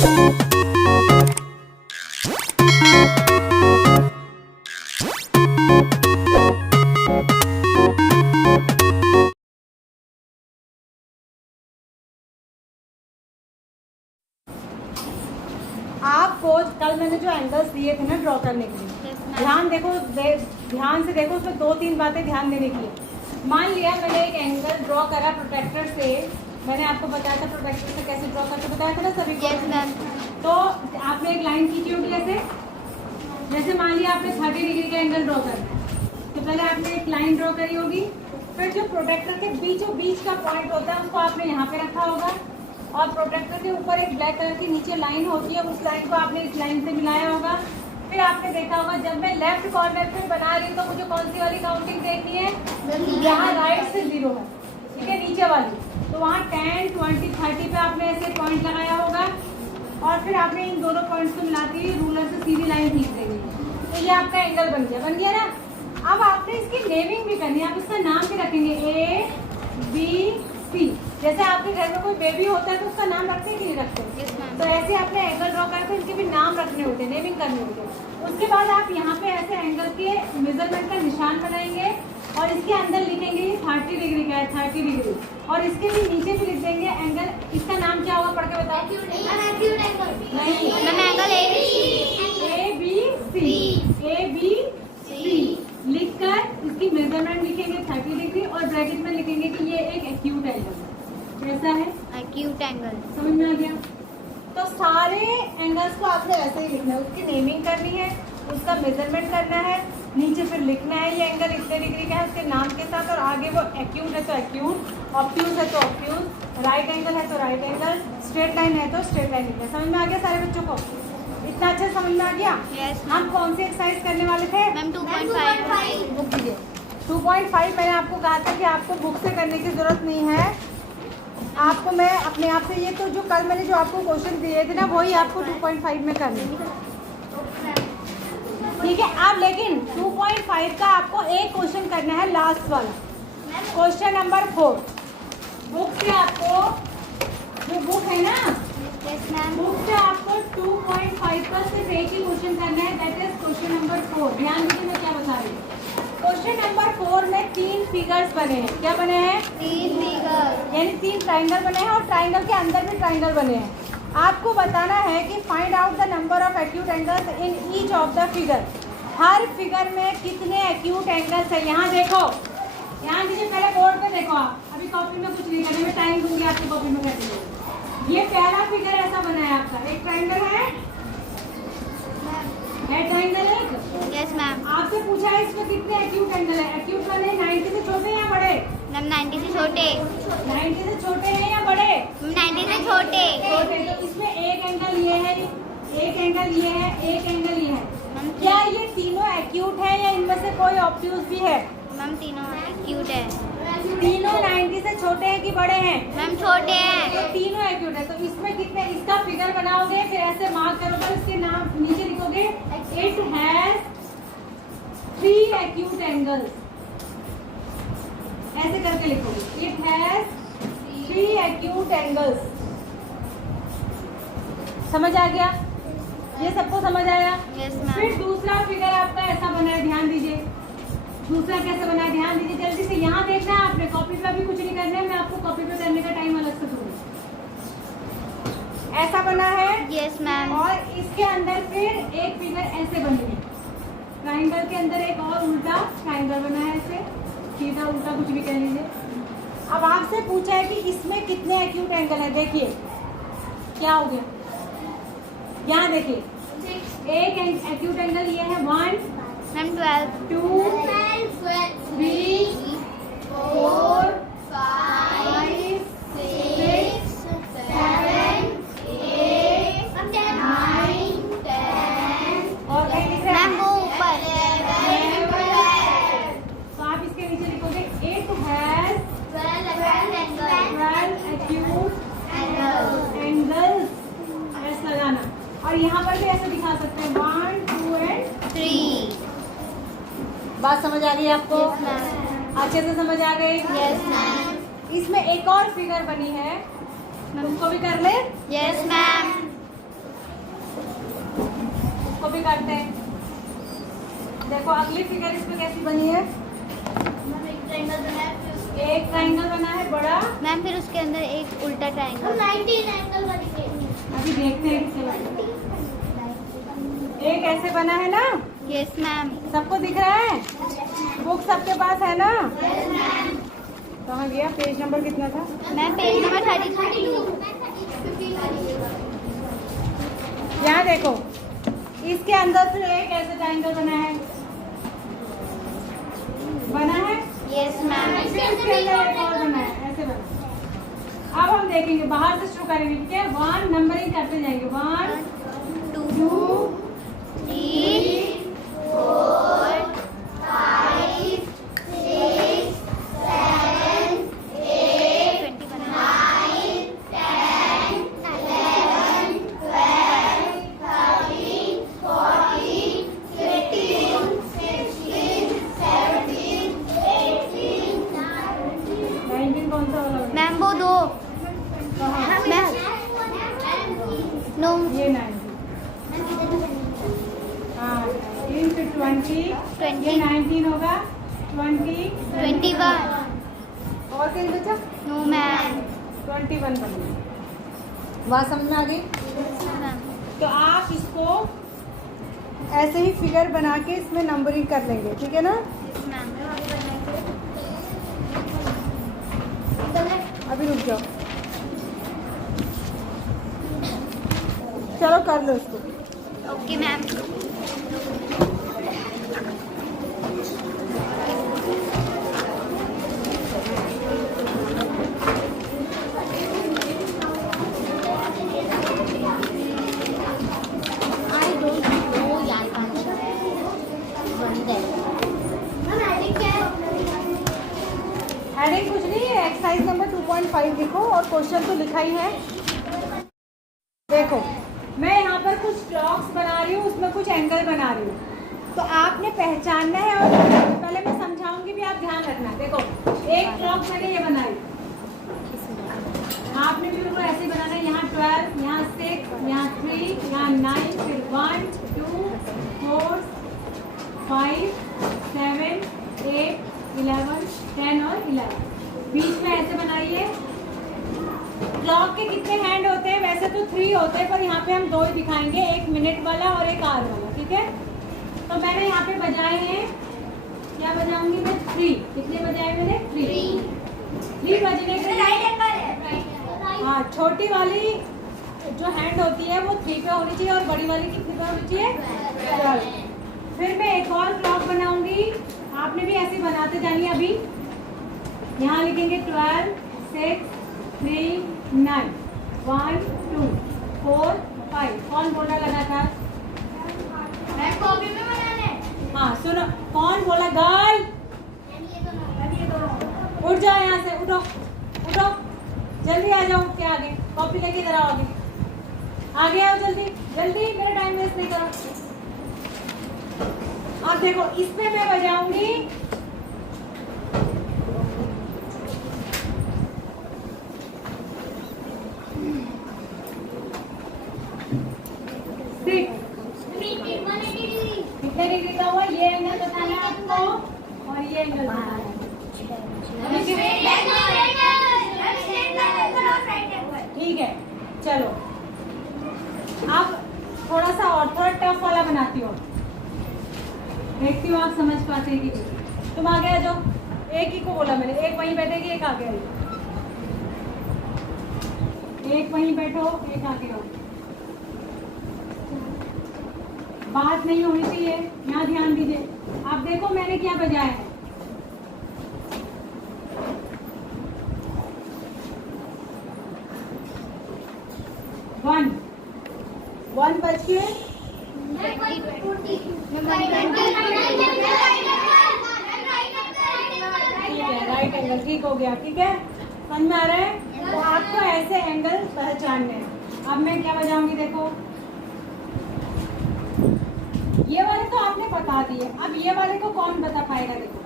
आपको कल मैंने जो एंगल्स दिए थे ना ड्रॉ करने के लिए, ध्यान देखो, ध्यान से देखो, उसमें 2-3 बातें ध्यान देने की है। मान लिया मैंने एक एंगल ड्रॉ करा प्रोटेक्टर से, मैंने आपको बताया था प्रोटेक्टर से कैसे ड्रॉ करके बताया था ना सभी को। तो आपने एक लाइन खींची होगी ऐसे, जैसे मान लिया आपने 30 डिग्री का एंगल ड्रॉ करना है, तो पहले आपने एक लाइन ड्रॉ करी होगी, फिर जो प्रोटेक्टर के बीचों बीच का पॉइंट होता है उसको आपने यहाँ पे रखा होगा, और प्रोटेक्टर के ऊपर एक ब्लैक कलर की नीचे लाइन होती है, उस लाइन को आपने इस लाइन से मिलाया होगा। फिर आपने देखा होगा जब मैं लेफ्ट कॉर्नर पे बना रही हूँ तो मुझे कौन सी वाली काउंटिंग देखनी है, यहाँ राइट से 0 है, ठीक है, नीचे वाली, तो वहाँ 10, 20, 30 पे आपने ऐसे पॉइंट लगाया होगा, और फिर आपने इन दोनों पॉइंट्स को मिलाते हुए रूलर से सीधी लाइन खींच देंगे, तो ये आपका एंगल बन गया ना। अब आपने इसकी नेमिंग भी करनी है, आप इसका नाम भी रखेंगे ABC। जैसे आपके घर में कोई बेबी होता है तो उसका नाम रखते हैं कि नहीं रखते? तो ऐसे आपने एंगल ड्रॉ करके इनके भी नाम रखने होते हैं, नेमिंग करने होते हैं। उसके बाद आप यहाँ पे ऐसे एंगल के मेजरमेंट का निशान बनाएंगे और इसके अंदर लिखेंगे 30 डिग्री का है, 30 डिग्री, और इसके भी नीचे भी लिख देंगे एंगल। इसका नाम क्या होगा, पढ़ के बताओ। ABC लिखकर इसकी मेजरमेंट लिखेंगे 30 डिग्री, और ब्रैकेट में लिखेंगे कि ये एक एक्यूट एंगल है। कैसा है? Acute angle. समझ में आ गया? तो सारे एंगल्स को आपने ऐसे ही लिखना है, उसकी नेमिंग करनी है, उसका मेजरमेंट करना है, नीचे फिर लिखना है ये एंगल इतने डिग्री का है उसके नाम के साथ, और आगे वो एक्यूट है तो एक्यूट, ऑब्ट्यूज है तो ऑब्ट्यूज, राइट एंगल है तो राइट एंगल, स्ट्रेट लाइन है तो स्ट्रेट लाइन लिखना है। समझ में आ गया सारे बच्चों को? इतना अच्छा समझ में आ गया? हम कौन सी एक्सरसाइज करने वाले थे? 2.5। बुक दीजिए। 2.5 मैंने आपको कहा था कि आपको बुक से करने की जरूरत नहीं है, आपको मैं अपने आप से, ये तो जो कल मैंने जो आपको क्वेश्चन दिए थे ना वही आपको 2.5 में करने, ठीक है। अब लेकिन 2.5 का आपको एक क्वेश्चन करना है, लास्ट वाला क्वेश्चन नंबर 4। बुक से आपको, जो बुक है ना, बुक से आपको 2.5 का सिर्फ एक ही क्वेश्चन करना है, दैट इज क्वेश्चन नंबर 4। ध्यान दीजिए मैं क्या बता रही हूँ। क्वेश्चन नंबर 4 में 3 फिगर्स बने हैं। क्या बने हैं? 3 फिगर, यानी 3 ट्राइंगल बने हैं, और ट्राइंगल के अंदर भी ट्राइंगल बने हैं। आपको बताना है कि find out the number of acute angles in each of the figure. Her figure में कितने एक्यूट एंगल्स है, यहाँ देखो, ध्यान दीजिए, पहले बोर्ड पे देखो आप, अभी कॉपी में कुछ नहीं करना, मैं टाइम दूंगी आपको कॉपी में करने। ये पहला फिगर ऐसा बना है आपका, एक ट्राइंगल है, ट्राइंगल है। Yes ma'am. आपसे पूछा है इसमें कितने एक्यूट एंगल है, एक्यूट वाले 90 से छोटे या बड़े? मैम 90 से छोटे। 90 से छोटे हैं या बड़े? 90 से छोटे। छोटे। तो इसमें एक एंगल ये है, एक एंगल ये है, एक एंगल ये है। क्या ये तीनों एक्यूट है या इनमें से कोई ऑब्ट्यूज भी है? मैम तीनों एक्यूट है। तीनों 90 से छोटे हैं कि बड़े हैं? मैम छोटे हैं। तो तीनों एक्यूट है, तो इसमें कितने, इसका फिगर बनाओगे, फिर ऐसे मार्क करोगे, उसके नाम नीचे लिखोगे, इट हैज 3 एक्यूट एंगल्स, ऐसे करके लिखोगे, इट हैज 3 एक्यूट एंगल्स। समझ आ गया? ये सबको समझ आया? yes, फिर दूसरा फिगर आपका ऐसा बना है, ध्यान दीजिए, दूसरा कैसे बना है, ध्यान दीजिए जल्दी से, यहाँ देखना है आपने, कॉपी पे भी कुछ नहीं करना है, मैं आपको कॉपी पे करने का टाइम अलग से दूंगी। ऐसा बना है, यस मैम, और इसके अंदर फिर एक फिगर ऐसे बनी है, ट्राइंगल के अंदर एक और उल्टा ट्राइंगल बना है, ऐसे सीधा उल्टा कुछ भी कह लीजिए। अब आपसे पूछा है कि इसमें कितने एक्यूट एंगल है, देखिए क्या हो गया, यहाँ देखिए, एक एक्यूट एंगल ये है 1, मैम 12, 2, 3, 4, 5, 6, 7, 8, 9, 10, और कहीं लिख रहा है वो ऊपर 11। तो आप इसके नीचे लिखोगे, इट हैज 12 एक्यूट एंगल्स, ऐसा लगाना, और यहाँ पर भी ऐसे दिखा सकते हैं 1, 2 एंड 3। बात समझ आ गई आपको? yes, अच्छे से समझ आ गई? Yes ma'am. इसमें एक और फिगर बनी है, उसको भी कर ले? Yes ma'am. भी करते हैं। देखो अगली फिगर इसमें कैसी बनी है। एक ट्रायंगल बना है बड़ा मैम, फिर उसके अंदर एक उल्टा ट्रायंगल। 19 एंगल बनेंगे। अभी देखते हैं किससे बना। एक ऐसे बना है ना। Yes ma'am. सबको दिख रहा है? बुक सबके पास है ना? कहाँ गया? पेज नंबर कितना था? Ma'am page number 32। यहाँ देखो, इसके अंदर से एक ऐसे ट्रायंगल बना है। Yes ma'am. इसके अंदर एक और बना है, ऐसे बना। अब हम देखेंगे, बाहर से शुरू करेंगे, ठीक है? 1 नंबरिंग करते जाएंगे। 1 2 3 4 5 6 7 8 9 10 11 12 13 14 15 16 17 18 19 कौन सा वाला बना? मैम वो दो। कहाँ? Ma'am no. ये 19। हाँ, 19 फिर 20, ये 19 होगा। 20 21। और कहीं बचा? No ma'am. 21 बन गई। बात समझ में आ गई? तो आप इसको ऐसे ही फिगर बना के इसमें नंबरिंग कर लेंगे, ठीक है ना? अभी रुक जाओ, चलो कर लो इसको। Okay ma'am. हेडिंग कुछ नहीं है, एक्सरसाइज नंबर 2.5 लिखो और क्वेश्चन तो लिखा ही है। देखो मैं यहाँ पर कुछ ब्लॉक्स बना रही हूँ, उसमें कुछ एंगल बना रही हूँ, तो आपने पहचानना है। और पहले मैं समझाऊंगी भी, आप ध्यान रखना। देखो एक ब्लॉक मैंने ये बनाई, आपने भी बिल्कुल ऐसे ही बनाना है। यहाँ 12, यहाँ 6, यहाँ 3, यहाँ 9, फिर 1 2 4 5 7 8 11 10 और 11 बीच में ऐसे बनाइए। क्लॉक के कितने हैंड होते हैं? वैसे तो 3 होते हैं, पर यहाँ पे हम 2 ही दिखाएंगे, एक मिनट वाला और एक आवर वाला, ठीक है? तो मैंने यहाँ पे बजाए हैं, क्या बजाऊंगी मैं? 3। कितने बजाए मैंने? 3 बजने के हाँ, छोटी वाली जो हैंड होती है वो 3 पे होनी चाहिए और बड़ी वाली कितने पे होनी चाहिए? 12। फिर मैं एक और क्लॉक बनाऊंगी, आपने भी ऐसे बनाते जानी है। अभी यहाँ लिखेंगे 12 6 3 9 1 2 4 5। कौन बोला लगातार? हाँ सुनो, कौन बोला? गर्ल उठ जाओ, यहाँ से उठो, उठो जल्दी आ जाओ, क्या आगे कॉपी लेके इधर आओ, आगे आओ जल्दी जल्दी, मेरा टाइम वेस्ट नहीं करो। अब देखो इस पे मैं बजाऊंगी 6। कितने डिग्री का हुआ? ये एंगल बताना है आपको और ये एंगल बताना है। ठीक है, चलो अब थोड़ा सा और थोड़ा टफ वाला बनाती हूँ, देखती हूँ आप समझ पाते हैं कि नहीं। तुम आगे आ जाओ, एक ही को बोला मैंने, एक वहीं बैठेगी, एक आगे आई, एक वहीं बैठो, एक आगे आओ। बात नहीं होनी चाहिए, यहाँ ध्यान दीजिए। आप देखो मैंने क्या बजाया है। वन बज के राइट एंगल, ठीक हो गया, ठीक है? समझ में आ रहा है? तो आपको ऐसे एंगल पहचानने हैं। अब मैं क्या बजाऊंगी, देखो ये वाले तो आपने बता दिए, अब ये वाले को कौन बता पाएगा? देखो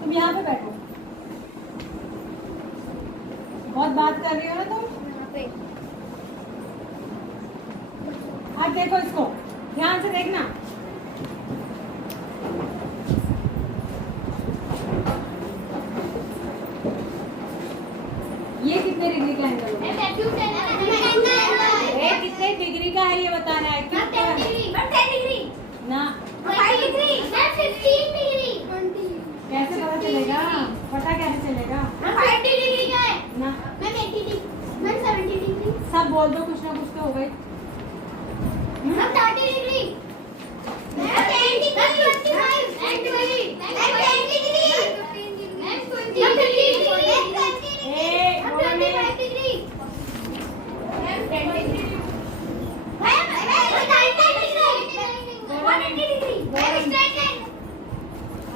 तुम यहाँ पे बैठो, बहुत बात कर रही हो ना तुम। अब देखो इसको ध्यान से देखना। ये कितने डिग्री का एंगल है? ये कितने डिग्री का है ये बताना है। कितना ना कैसे पता चलेगा? पता कैसे चलेगा ना? सब बोल दो, कुछ ना कुछ तो हो गई।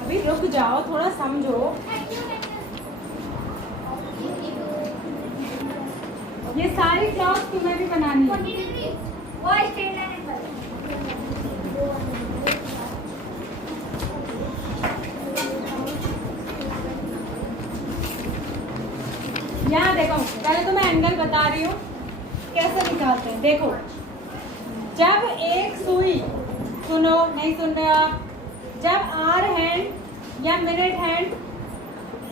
अभी रुक जाओ, थोड़ा समझो। ये सारी क्लॉक्स तुम्हें भी बनानी है। यहाँ देखो, पहले तो मैं एंगल बता रही हूँ कैसे निकालते हैं। देखो, जब एक सुई, सुनो नहीं सुन रहे आप, जब आर हैंड या मिनट हैंड,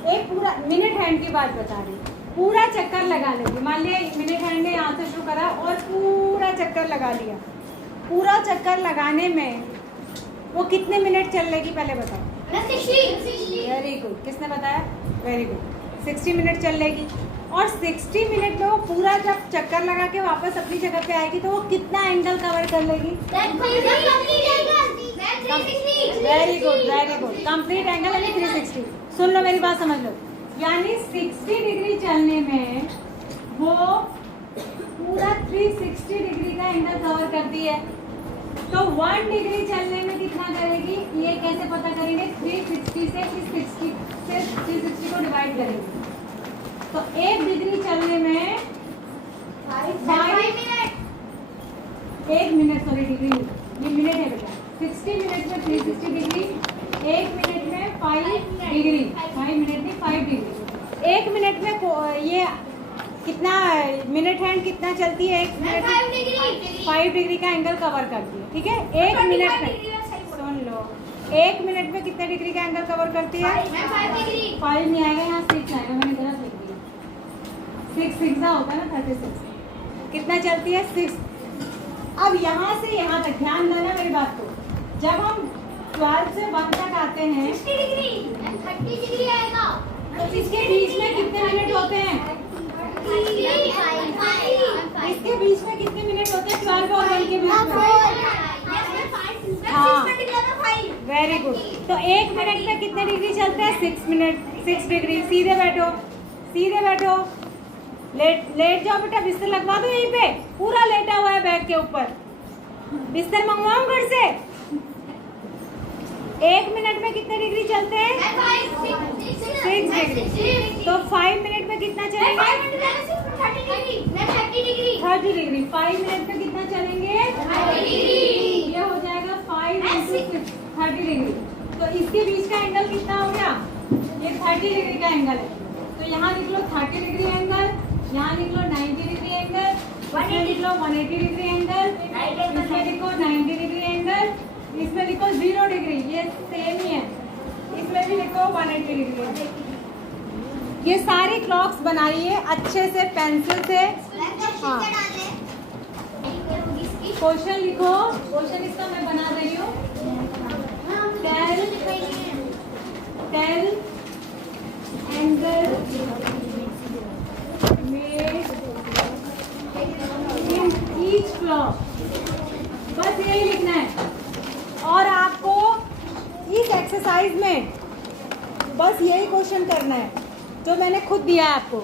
एक पूरा मिनट हैंड की बात बता रही, पूरा चक्कर लगा लेंगे। मान लिया मिनट हैंड ने यहाँ से शुरू करा और पूरा चक्कर लगा लिया। पूरा चक्कर लगाने में वो कितने मिनट चल लेगी पहले बताओ? वेरी गुड, किसने बताया? वेरी गुड, 60 मिनट चल लेगी। और 60 मिनट में वो पूरा जब चक्कर लगा के वापस अपनी जगह पे आएगी तो वो कितना एंगल कवर कर लेगी? वेरी गुड, कंप्लीट एंगल यानी 360। सुन लो, मेरी बात समझ लो, यानी 60 डिग्री चलने में वो पूरा 360 डिग्री का एंगल कवर करती है। तो 1 डिग्री चलने में कितना करेगी? ये कैसे पता करेंगे? 360 से 360 को डिवाइड करेंगे। तो 1 डिग्री चलने में 1 मिनट, सॉरी डिग्री ये मिनट है बेटा। 60 मिनट में 360 डिग्री, 1 मिनट में 5 डिग्री, 5 मिनट में 5 डिग्री। 1 मिनट में ये कितना मिनट हैंड कितना चलती है? 1 मिनट 5 डिग्री का एंगल कवर करती है। ठीक है, 1 मिनट में, सुन लो, 1 मिनट में कितने डिग्री का एंगल कवर करती है? 5 नहीं आएगा, यहाँ 6 आएगा, मैंने गलत लिख दिया। 6 होता है ना 36। कितना चलती है? 6। अब यहाँ से यहाँ तक ध्यान देना मेरी बात को। जब हम 12 से 1 तक आते हैं 30 डिग्री आएगा। तो इसके बीच में कितने मिनट होते हैं? इसके बीच में कितने मिनट होते हैं? 12 और 1 के बीच में। हाँ, वेरी गुड। तो 1 मिनट में कितने डिग्री चलते हैं? 6 डिग्री। सीधे बैठो, सीधे बैठो, लेट जाओ बेटा। बिस्तर लगवा दो यहीं पे, पूरा लेटा हुआ है बैग के ऊपर। बिस्तर मंगवाऊं घर से? 1 मिनट में कितने डिग्री चलते हैं? 6 डिग्री। तो 5 मिनट में कितना चलेंगे? 30 डिग्री। 5 मिनट में कितना चलेंगे? ये हो जाएगा 5 × 6, 30 डिग्री। तो इसके बीच का एंगल कितना हो गया? ये 30 डिग्री का एंगल है। तो यहाँ लिख लो 30 डिग्री एंगल, यहाँ लिख लो 90 डिग्री एंगल, इसमें लिख लो 180 डिग्री एंगल, इसमें लिखो 90 डिग्री एंगल, इसमें लिखो 0 डिग्री, ये सेम ही है। इसमें भी लिखो 180 डिग्री। ये सारी क्लॉक्स बनाइए अच्छे से पेंसिल से। हाँ, क्वेश्चन लिखो। क्वेश्चन इसका मैं बना रही हूँ। टेल एंगल में इन ईच क्लॉक, बस यही लिखना है। और आपको इस एक्सरसाइज में बस यही क्वेश्चन करना है जो मैंने खुद दिया है आपको।